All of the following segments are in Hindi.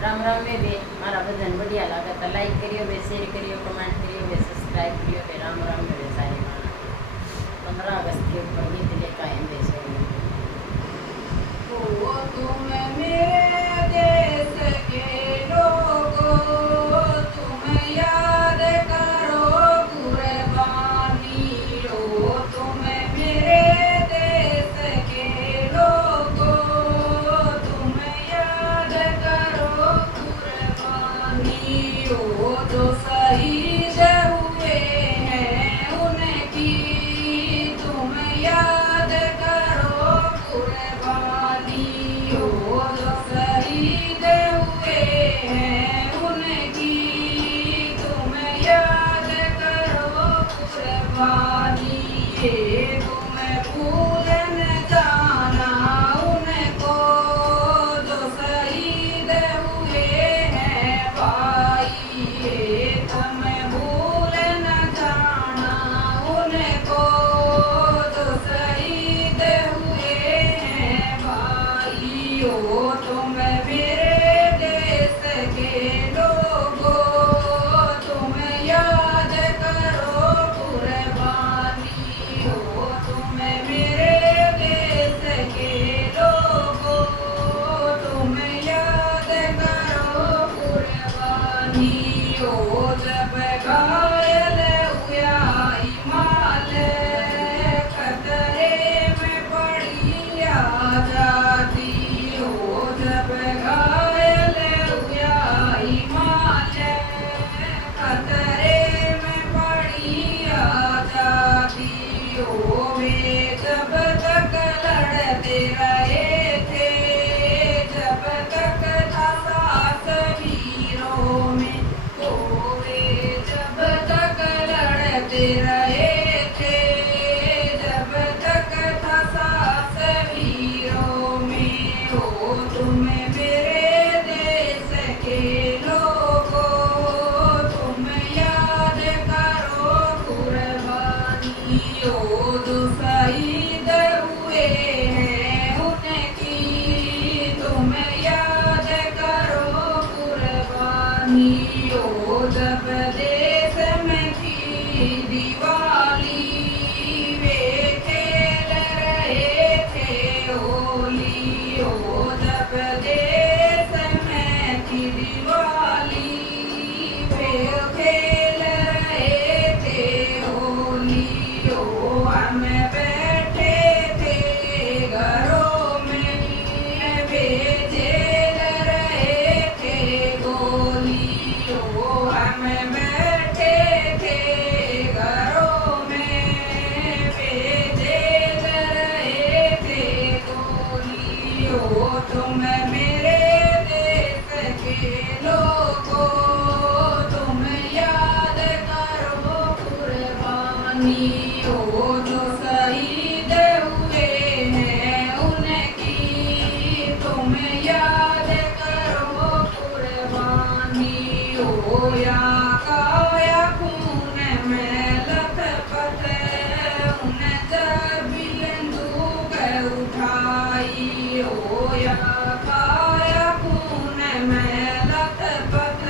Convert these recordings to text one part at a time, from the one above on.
राम राम में भी मारा भजन बढ़िया लगा तो लाइक करियो बे, शेयर करियो, कमेंट करियो बे, सब्सक्राइब करियो बे। राम राम में बे सारे माना 15 अगस्त के ऊपर गीत लेकर आए देश ओ तुम मेरे देश के लोगों, तुम याद करो कुर्बानी। ओ तुम मेरे देश के लोगों, तुम याद करो कुर्बानी। ओ जो शहीद हुए हैं उनकी तुम याद करो कुर्बानी। ओ जो शहीद हुए हैं उनकी तुम याद करो कुर्बानी। ये तुम भूल न जाना उनको जो शहीद हुए हैं भाई। ये तुम भूल न जाना उनको जो शहीद हुए हैं भाई। ओ तुम मेरे देश के लोगों, तुम याद करो कुर्बानी। ओ तुम मेरे देश के लोगों, तुम याद करो कुर्बानी। ओ जब घायल हुआ हिमाल, खतरे में पड़ी आजादी। ओ जब घायल हुआ हिमाल, खतरे में पड़ी आजादी। ओ वे जब तक लड़ते रहे थे, जब तक था साथ वीरों में। ओ वे जब तक लड़ते रहे थे, जब तक था साथ वीरों में। ओ तुम मेरे देश के लोगों, तुम याद करो कुर्बानी। ओ जो शहीद हुए हैं उनकी तुम याद करो कुर्बानी। ओ जब देश में थी दिवाली, वे खेल रहे थे होली। ओ जब देश में थी दिवाली, वे खेल रहे थे होली। ओ हम बैठे थे घरों में, वे झेल रहे थे गोली। ओ हम बैठे थे घरों में, वे झेल रहे थे गोली। ओ तुम मेरे देश के लोगों, तुम याद करो कुर्बानी। ओ जो शहीद हुए हैं उनकी तुम याद करो कुर्बानी। ओ या काया खून में लथपथ उन जब बंदूक उठाई। ओ या काया खून में लथपथ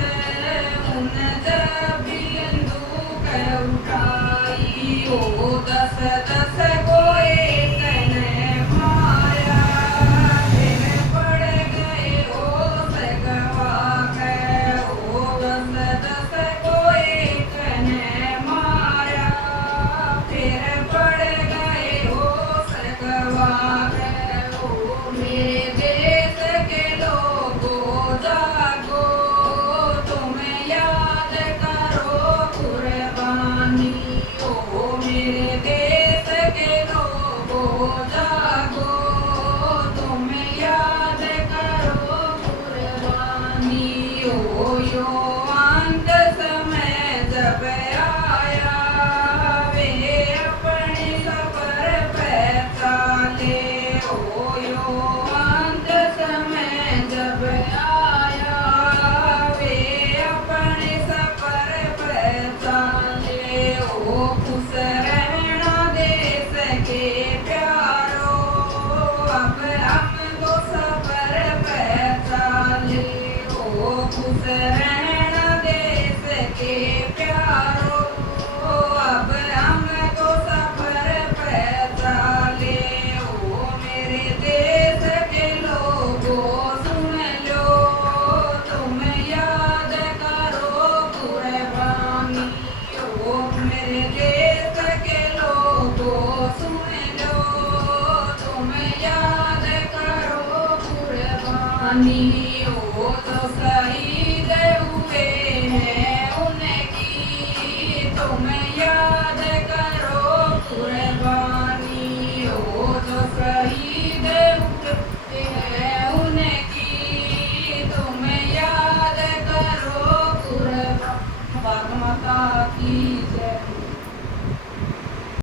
उन जब बंदूक उठाई। ओ 10-10 को एक ने मारा, फिर पड़ गए होश गवा के। ओ 10-10 को एक ने मारा, फिर पड़ गए होश गवा के। ओ मेरे देश के लोगों जागो, तुम याद करो कुर्बानी। ओ मेरे देश के लोगों जागो, तुम याद करो कुर्बानी। ओ यो अंत समय जब आया, वे अपने सफर पे चाले। ओ यो अंत समय जब आया, वे अपने सफर पे चाले। ओ खुश रहना देश के प्यारो, अब हम तो सफर पे चाले। ओ कुर्बानी हो तो